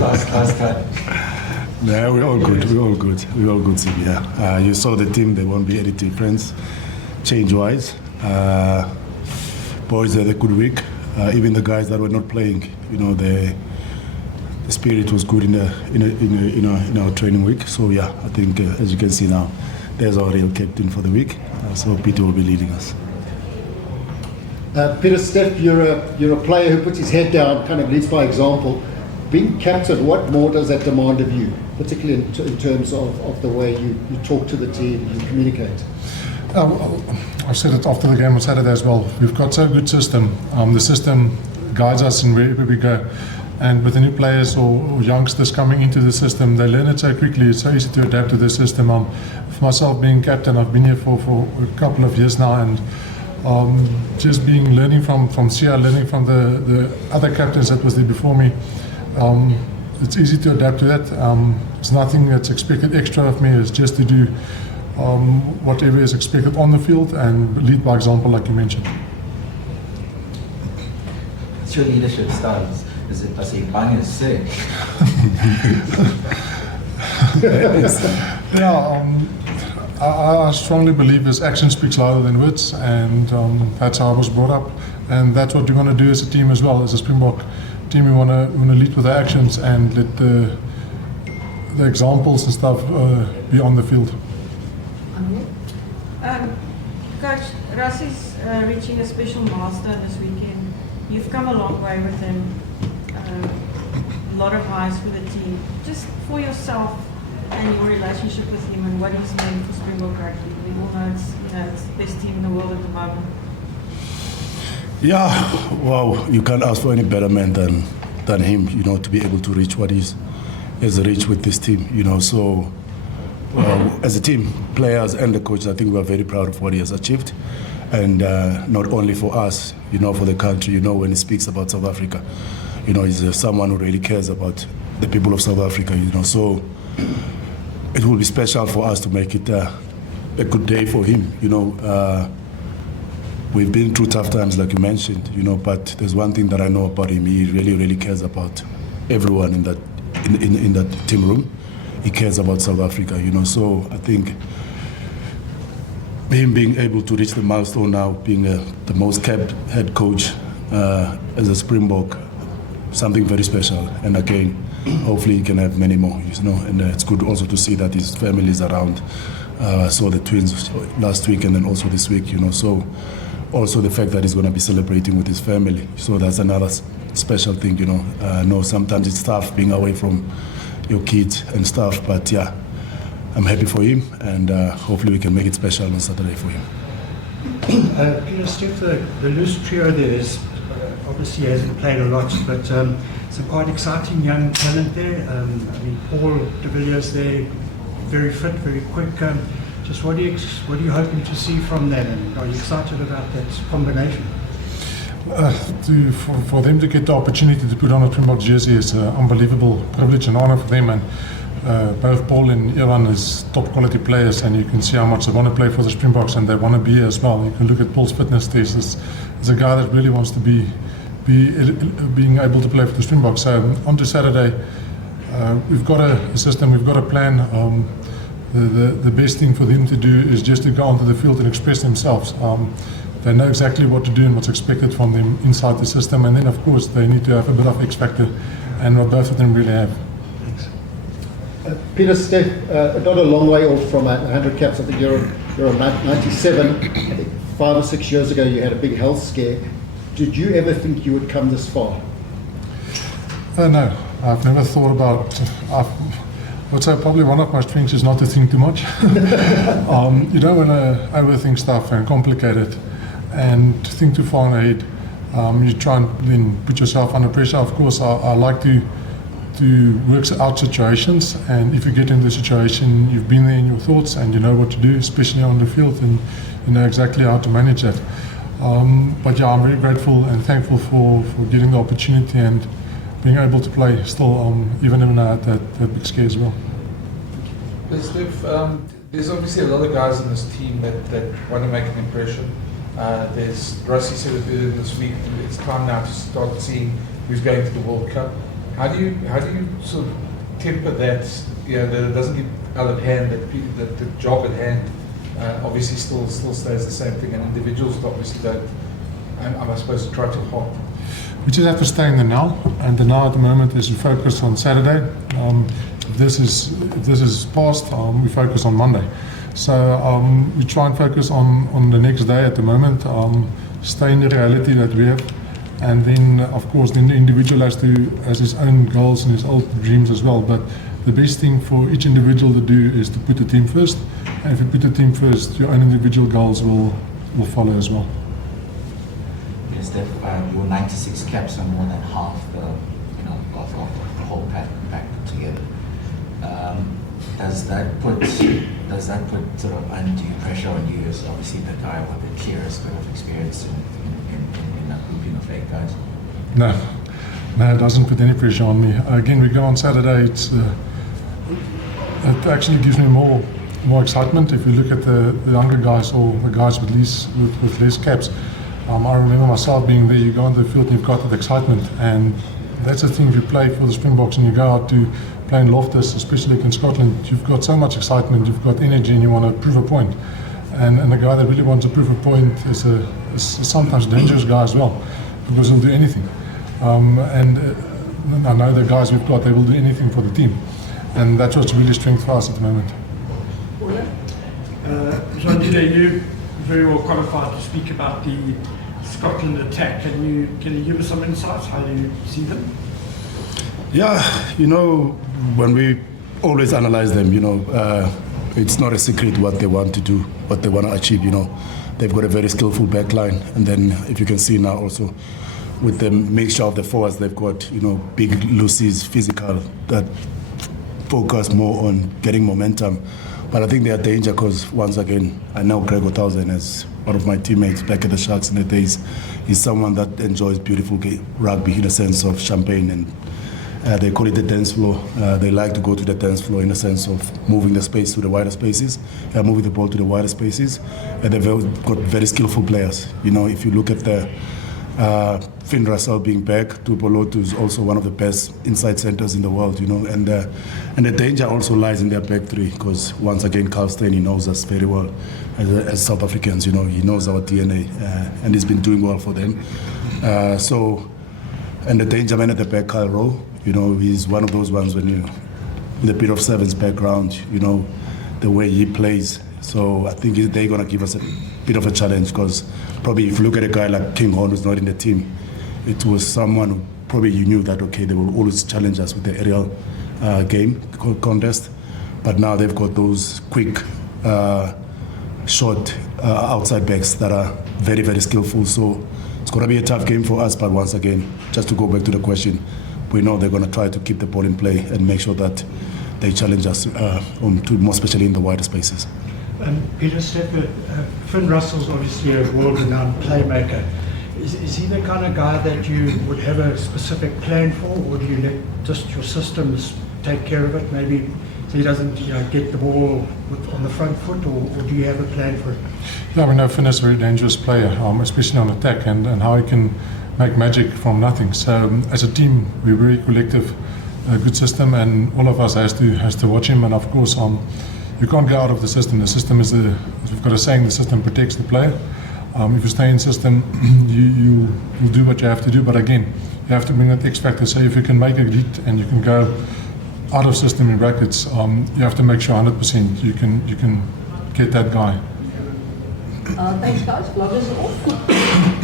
last time. Yeah, we're all good. We're all good. We're all good, Steve. Yeah. You saw the team. There won't be any difference, change-wise. Boys had a good week. Even the guys that were not playing, you know, the spirit was good in our training week. So yeah, I think as you can see now, there's our real captain for the week. So Peter will be leading us. Pieter-Steph, you're a player who puts his head down, kind of leads by example. Being captain, what more does that demand of you, particularly in terms of the way you talk to the team, you communicate? I said it after the game on Saturday as well. We've got such a good system. The system guides us in wherever we go. And with the new players or youngsters coming into the system, they learn it so quickly. It's so easy to adapt to the system. For myself being captain, I've been here for a couple of years now, and just learning from Sia, learning from the other captains that was there before me. It's easy to adapt to that. It's nothing that's expected extra of me. It's just to do whatever is expected on the field and lead by example, like you mentioned. What's your leadership style? Is it as a bang is sick? I strongly believe this action speaks louder than words, and that's how I was brought up, and that's what we want to do as a team as well. As a Springbok team, we want to lead with our actions and let the examples and stuff be on the field. Coach, Rassie's reaching a special milestone this weekend. You've come a long way with him. A lot of highs for the team. Just for yourself and your relationship with him and what he's meant for Springbok Rugby. We all know it's the best team in the world at the moment. Yeah, well, you can't ask for any better man than him, you know, to be able to reach what he's reached with this team, you know. So, as a team, players and the coach, I think we are very proud of what he has achieved. And not only for us, you know, for the country, you know, when he speaks about South Africa, you know, he's someone who really cares about the people of South Africa, you know. So it will be special for us to make it a good day for him, you know. We've been through tough times, like you mentioned, you know, but there's one thing that I know about him. He really, really cares about everyone in that team room. He cares about South Africa, you know. So I think him being able to reach the milestone now, being the most capped head coach as a Springbok, something very special. And again, hopefully he can have many more, you know. And it's good also to see that his family is around. Saw the twins last week and then also this week, you know. So also the fact that he's going to be celebrating with his family. So that's another special thing, you know. I know sometimes it's tough being away from your kids and stuff, but yeah, I'm happy for him, and hopefully we can make it special on Saturday for him. Pieter-Steph, the loose trio there is obviously hasn't played a lot, but some quite exciting young talent there. I mean, Paul de Villiers there, very fit, very quick. Just what are you hoping to see from them, and are you excited about that combination? For them to get the opportunity to put on a Springbok jersey is an unbelievable privilege and honour for them. And both Paul and Ivan is top quality players, and you can see how much they want to play for the Springboks, and they want to be here as well. You can look at Paul's fitness test. It's a guy that really wants to being able to play for the Springboks. So on to Saturday, we've got a system, we've got a plan. The best thing for them to do is just to go onto the field and express themselves. They know exactly what to do and what's expected from them inside the system, and then of course they need to have a bit of X factor, and what both of them really have. Pieter-Steph, not a long way off from 100 caps. I think you're on 97. I think 5 or 6 years ago you had a big health scare. Did you ever think you would come this far? No, I've never thought about. I would say probably one of my strengths is not to think too much. You don't want to overthink stuff and complicate it and think too far ahead. You try and then put yourself under pressure. Of course, I like to work out situations, and if you get into a situation, you've been there in your thoughts and you know what to do, especially on the field, and you know exactly how to manage that. But yeah, I'm very grateful and thankful for getting the opportunity and being able to play still, even when I had that big scare as well. Steph, there's obviously a lot of guys in this team that want to make an impression. There's Rossi said it earlier this week. It's time now to start seeing who's going to the World Cup. How do you sort of temper that? You know, that it doesn't get out of hand. That the job at hand obviously still stays the same thing, and individuals obviously don't. I suppose try too hard. We just have to stay in the now, and the now at the moment is we focus on Saturday. If this is past, we focus on Monday. So we try and focus on the next day at the moment, stay in the reality that we have, and then of course then the individual has his own goals and his own dreams as well. But the best thing for each individual to do is to put the team first, and if you put the team first, your own individual goals will follow as well. Your 96 caps are more than half the, of the whole pack put together. Does that put sort of undue pressure on you as obviously the guy with the clearest sort of experience in that grouping of 8 guys? No, it doesn't put any pressure on me. Again, we go on Saturday. It actually gives me more excitement. If you look at the younger guys or the guys with less caps. I remember myself being there. You go on the field and you've got that excitement, and that's the thing. If you play for the Springboks and you go out to play in Loftus, especially in Scotland, you've got so much excitement, you've got energy, and you want to prove a point. And the guy that really wants to prove a point is sometimes a dangerous guy as well, because he'll do anything. I know the guys we've got, they will do anything for the team, and that's what's really strength for us at the moment. Mzwandile, you very well qualified to speak about the Scotland attack. Can you give us some insights? How do you see them? Yeah, when we always analyze them, it's not a secret what they want to do, what they want to achieve. They've got a very skillful backline, and then if you can see now also with the mixture of the forwards, they've got big loosies, physical, that focus more on getting momentum. But I think they are danger because, once again, I know Greg Othausen as one of my teammates back at the Sharks in the days. He's someone that enjoys beautiful rugby in the sense of champagne, and they call it the dance floor. They like to go to the dance floor in the sense of moving the space to the wider spaces, moving the ball to the wider spaces. And they've got very skillful players. If you look at the Finn Russell being back, Tupolotu is also one of the best inside centers in the world, and the danger also lies in their back three, because once again, Carl Steyn, he knows us very well as South Africans, he knows our DNA, and he's been doing well for them. And the danger man at the back, Kyle Rowe, he's one of those ones when with a bit of sevens background, the way he plays. So I think they're going to give us a bit of a challenge, because probably if you look at a guy like King Horn who's not in the team, it was someone who probably you knew that, okay, they will always challenge us with the aerial game contest. But now they've got those quick, short outside backs that are very, very skillful. So it's going to be a tough game for us. But once again, just to go back to the question, we know they're going to try to keep the ball in play and make sure that they challenge us, more especially in the wider spaces. Pieter-Steph, Finn Russell's obviously a world-renowned playmaker. Is he the kind of guy that you would have a specific plan for, or do you let just your systems take care of it? Maybe so he doesn't get the ball on the front foot, or do you have a plan for it? Yeah, we know Finn is a very dangerous player, especially on attack, and how he can make magic from nothing. So as a team, we're very collective, a good system, and all of us has to watch him. And of course, you can't go out of the system. The system is we've got a saying, the system protects the player. If you stay in system, you'll do what you have to do. But again, you have to bring that X factor. So if you can make a lead and you can go out of system in brackets, you have to make sure 100% you can get that guy. Thanks guys, vloggers off.